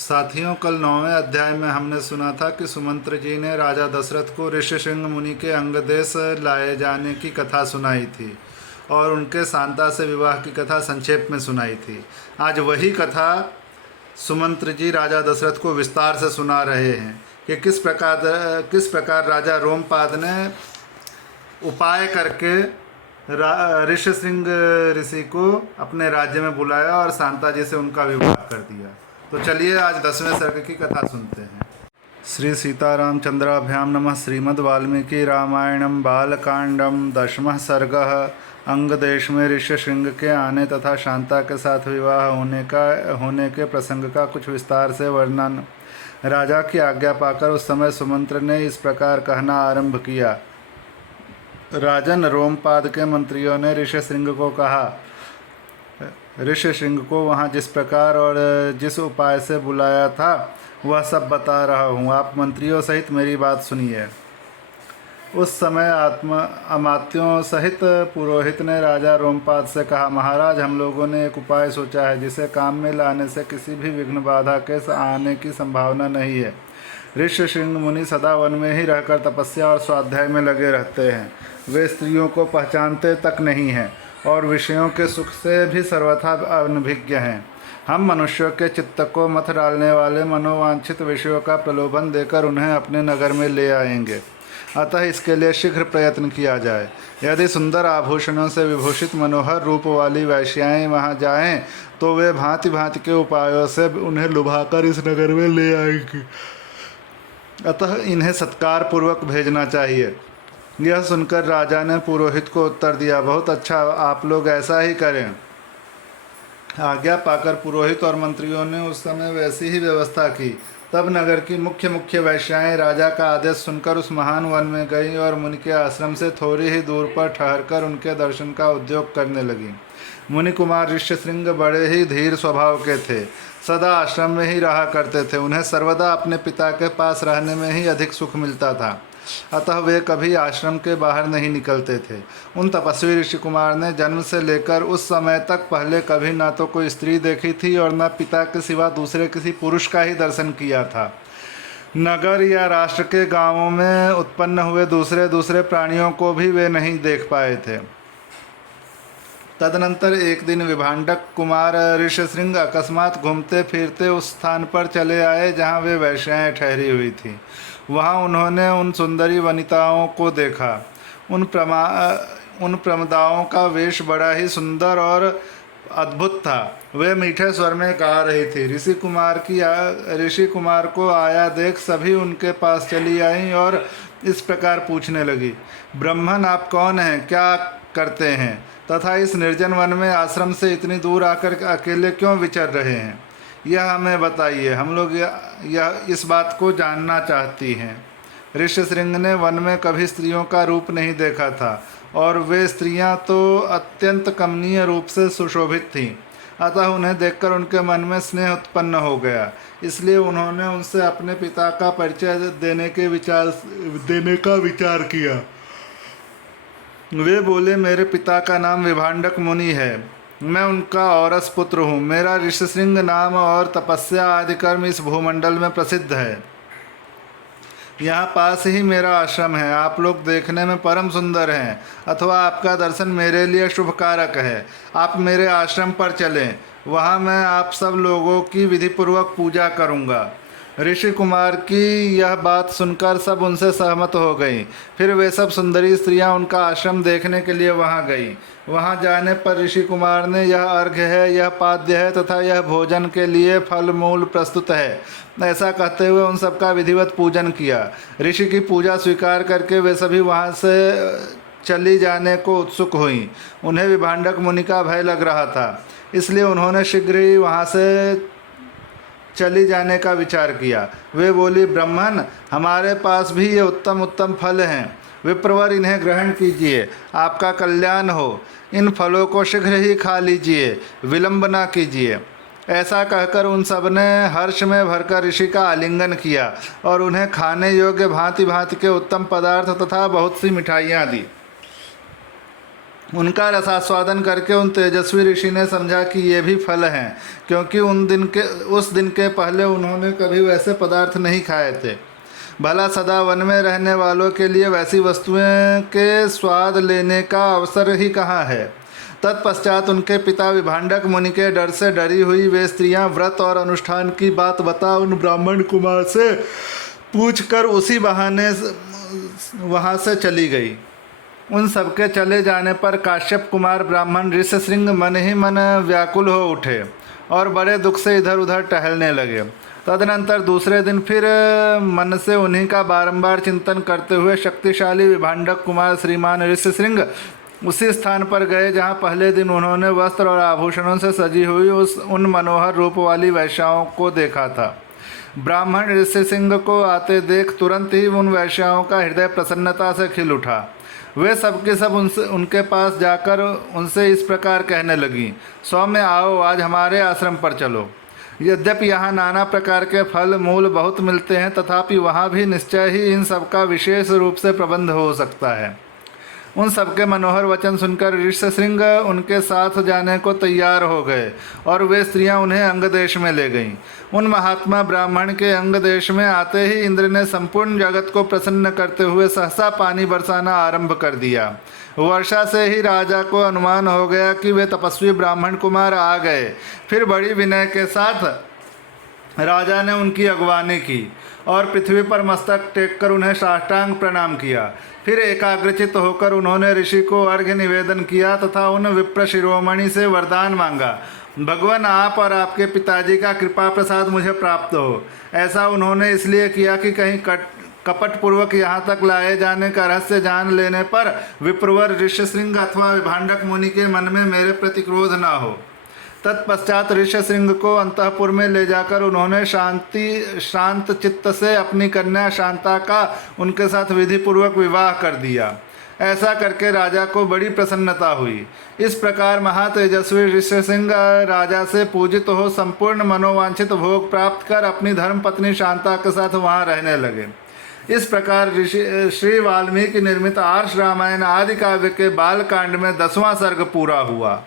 साथियों, कल 9वें अध्याय में हमने सुना था कि सुमंत्र जी ने राजा दशरथ को ऋष्यशृंग मुनि के अंगदेश लाए जाने की कथा सुनाई थी और उनके शांता से विवाह की कथा संक्षेप में सुनाई थी। आज वही कथा सुमंत्र जी राजा दशरथ को विस्तार से सुना रहे हैं कि किस प्रकार राजा रोमपाद ने उपाय करके ऋष्यशृंग ऋषि को अपने राज्य में बुलाया और शांता जी से उनका विवाह कर दिया। तो चलिए आज 10वें सर्ग की कथा सुनते हैं। श्री सीतारामचंद्राभ्याम नमः। श्रीमद् वाल्मीकि रामायणम बालकांडम 10वां सर्ग। अंगदेश में ऋष्यशृंग के आने तथा शांता के साथ विवाह होने के प्रसंग का कुछ विस्तार से वर्णन। राजा की आज्ञा पाकर उस समय सुमंत्र ने इस प्रकार कहना आरंभ किया। राजन, रोमपाद के मंत्रियों ने ऋष्यशृंग को कहा, ऋष्यशृंग को वहाँ जिस प्रकार और जिस उपाय से बुलाया था वह सब बता रहा हूँ। आप मंत्रियों सहित मेरी बात सुनिए। उस समय अमात्यों सहित पुरोहित ने राजा रोमपाद से कहा, महाराज, हम लोगों ने एक उपाय सोचा है जिसे काम में लाने से किसी भी विघ्न बाधा के आने की संभावना नहीं है। ऋष्यशृंग मुनि सदा वन में ही रहकर तपस्या और स्वाध्याय में लगे रहते हैं। वे स्त्रियों को पहचानते तक नहीं हैं और विषयों के सुख से भी सर्वथा अनभिज्ञ हैं। हम मनुष्यों के चित्त को मथ डालने वाले मनोवांछित विषयों का प्रलोभन देकर उन्हें अपने नगर में ले आएंगे। अतः इसके लिए शीघ्र प्रयत्न किया जाए। यदि सुंदर आभूषणों से विभूषित मनोहर रूप वाली वैश्याएँ वहाँ जाएं तो वे भांति भांति के उपायों से उन्हें लुभाकर इस नगर में ले आएंगी। अतः इन्हें सत्कार पूर्वक भेजना चाहिए। यह सुनकर राजा ने पुरोहित को उत्तर दिया, बहुत अच्छा, आप लोग ऐसा ही करें। आज्ञा पाकर पुरोहित और मंत्रियों ने उस समय वैसी ही व्यवस्था की। तब नगर की मुख्य मुख्य वैश्याएँ राजा का आदेश सुनकर उस महान वन में गईं और मुनि के आश्रम से थोड़ी ही दूर पर ठहरकर उनके दर्शन का उद्योग करने लगीं। मुनि कुमार ऋष्यशृंग बड़े ही धीर स्वभाव के थे, सदा आश्रम में ही रहा करते थे। उन्हें सर्वदा अपने पिता के पास रहने में ही अधिक सुख मिलता था, अतः वे कभी आश्रम के बाहर नहीं निकलते थे। उन तपस्वी ऋषि कुमार ने जन्म से लेकर उस समय तक पहले कभी न तो कोई स्त्री देखी थी और न पिता के सिवा दूसरे किसी पुरुष का ही दर्शन किया था। नगर या राष्ट्र के गांवों में उत्पन्न हुए दूसरे प्राणियों को भी वे नहीं देख पाए थे। तदनंतर एक दिन विभांडक कुमार ऋष्यशृंग अकस्मात घूमते फिरते उस स्थान पर चले आए जहाँ वे वैश्याएँ ठहरी हुई थीं। वहाँ उन्होंने उन सुंदरी वनिताओं को देखा। उन प्रमदाओं का वेश बड़ा ही सुंदर और अद्भुत था। वे मीठे स्वर में गा रही थी। ऋषि कुमार को आया देख सभी उनके पास चली आईं और इस प्रकार पूछने लगी, ब्राह्मण, आप कौन हैं, क्या करते हैं तथा इस निर्जन वन में आश्रम से इतनी दूर आकर अकेले क्यों विचर रहे हैं? यह हमें बताइए, हम लोग यह इस बात को जानना चाहती हैं। ऋष्यशृंग ने वन में कभी स्त्रियों का रूप नहीं देखा था और वे स्त्रियां तो अत्यंत कमनीय रूप से सुशोभित थीं। अतः उन्हें देखकर उनके मन में स्नेह उत्पन्न हो गया। इसलिए उन्होंने उनसे अपने पिता का परिचय देने का विचार किया। वे बोले, मेरे पिता का नाम विभांडक मुनि है, मैं उनका औरस पुत्र हूँ। मेरा ऋष्यशृंग नाम और तपस्या आदि कर्म इस भूमंडल में प्रसिद्ध है। यहाँ पास ही मेरा आश्रम है। आप लोग देखने में परम सुंदर हैं, अथवा आपका दर्शन मेरे लिए शुभकारक है। आप मेरे आश्रम पर चलें, वहाँ मैं आप सब लोगों की विधिपूर्वक पूजा करूँगा। ऋषि कुमार की यह बात सुनकर सब उनसे सहमत हो गईं। फिर वे सब सुंदरी स्त्रियां उनका आश्रम देखने के लिए वहां गईं। वहां जाने पर ऋषि कुमार ने यह अर्घ्य है, यह पाद्य है तथा यह भोजन के लिए फल मूल प्रस्तुत है, ऐसा कहते हुए उन सबका विधिवत पूजन किया। ऋषि की पूजा स्वीकार करके वे सभी वहां से चली जाने को उत्सुक हुईं। उन्हें विभांडक मुनि का भय लग रहा था, इसलिए उन्होंने शीघ्र ही वहाँ से चली जाने का विचार किया। वे बोली, ब्राह्मण, हमारे पास भी ये उत्तम उत्तम फल हैं। विप्रवर, इन्हें ग्रहण कीजिए, आपका कल्याण हो। इन फलों को शीघ्र ही खा लीजिए, विलंब ना कीजिए। ऐसा कहकर उन सब ने हर्ष में भरकर ऋषि का आलिंगन किया और उन्हें खाने योग्य भांति भांति के उत्तम पदार्थ तथा बहुत सी मिठाइयाँ दी। उनका रसास्वादन करके उन तेजस्वी ऋषि ने समझा कि ये भी फल हैं, क्योंकि उस दिन के पहले उन्होंने कभी वैसे पदार्थ नहीं खाए थे। भला सदा वन में रहने वालों के लिए वैसी वस्तुएं के स्वाद लेने का अवसर ही कहाँ है। तत्पश्चात उनके पिता विभांडक मुनि के डर से डरी हुई वे स्त्रियां व्रत और अनुष्ठान की बात बता उन ब्राह्मण कुमार से पूछकर उसी बहाने वहाँ से चली गई। उन सबके चले जाने पर काश्यप कुमार ब्राह्मण ऋषशृंग मन ही मन व्याकुल हो उठे और बड़े दुख से इधर उधर टहलने लगे। तदनंतर दूसरे दिन फिर मन से उन्हीं का बारंबार चिंतन करते हुए शक्तिशाली विभांडक कुमार श्रीमान ऋषशृंग उसी स्थान पर गए जहाँ पहले दिन उन्होंने वस्त्र और आभूषणों से सजी हुई उन मनोहर रूप वाली वैश्याओं को देखा था। ब्राह्मण ऋषिसिंह को आते देख तुरंत ही उन वैश्याओं का हृदय प्रसन्नता से खिल उठा। वे सबके सब उनके पास जाकर उनसे इस प्रकार कहने लगी, सौम्य आओ, आज हमारे आश्रम पर चलो। यद्यपि यहाँ नाना प्रकार के फल मूल बहुत मिलते हैं, तथापि वहाँ भी निश्चय ही इन सबका विशेष रूप से प्रबंध हो सकता है। उन सबके मनोहर वचन सुनकर ऋषशृंग उनके साथ जाने को तैयार हो गए और वे स्त्रियां उन्हें अंग देश में ले गईं। उन महात्मा ब्राह्मण के अंग देश में आते ही इंद्र ने संपूर्ण जगत को प्रसन्न करते हुए सहसा पानी बरसाना आरंभ कर दिया। वर्षा से ही राजा को अनुमान हो गया कि वे तपस्वी ब्राह्मण कुमार आ गए। फिर बड़ी विनय के साथ राजा ने उनकी अगवानी की और पृथ्वी पर मस्तक टेककर उन्हें साष्टांग प्रणाम किया। फिर एकाग्रचित होकर उन्होंने ऋषि को अर्घ्य निवेदन किया तथा उन विप्र शिरोमणि से वरदान मांगा, भगवान आप और आपके पिताजी का कृपा प्रसाद मुझे प्राप्त हो। ऐसा उन्होंने इसलिए किया कि कहीं कपटपूर्वक यहाँ तक लाए जाने का रहस्य जान लेने पर विप्रवर ऋषशृंग अथवा विभांडक मुनि के मन में मेरे प्रति क्रोध न हो। तत्पश्चात ऋषशृंग को अंतःपुर में ले जाकर उन्होंने शांत चित्त से अपनी कन्या शांता का उनके साथ विधिपूर्वक विवाह कर दिया। ऐसा करके राजा को बड़ी प्रसन्नता हुई। इस प्रकार महातेजस्वी ऋषशृंग राजा से पूजित हो संपूर्ण मनोवांछित भोग प्राप्त कर अपनी धर्मपत्नी शांता के साथ वहाँ रहने लगे। इस प्रकार श्री वाल्मीकि निर्मित आर्ष रामायण आदि काव्य के बाल कांड में 10वां सर्ग पूरा हुआ।